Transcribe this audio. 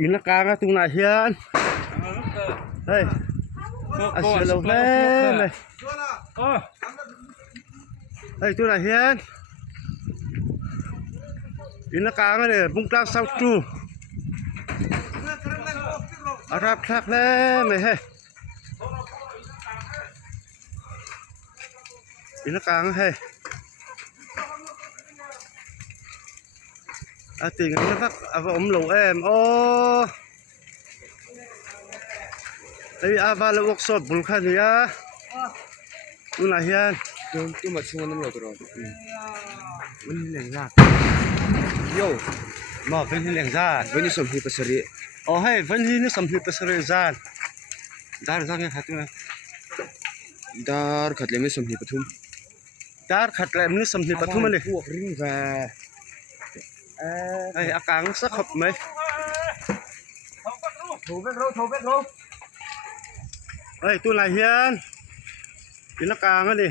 อินกางตุงนาเฮียนเฮ้ยอาเสียลงเลยเฮ้ยตุงนาเฮียนอินกางเนี่ยบุ้งกลางเสาจูอารับคลักเลยไม่เฮ้ยอินกางเฮ้ยอาติงนะครับอาว่าลงโอ้ไอ้อาบาลวกสดบุญขันนี่อ่ะตุนเฮียนtu mà chung nó rồiวันนี้แหล่งซาด yo มาวันนี้แหล่งซาด veni som hi pasari โอ้ให้วันนี้นี่สมหิตสระซาดดาร์จังขัดมั้ย dar khatle me som hi pathum ดาร์ขัดแหลมนี่สมหิตปฐุมเลย พวกริงแวไอ้อากางสักขบไหมโถเวกโร เฮ้ยตุนเฮียนอินกางอ่ะดิ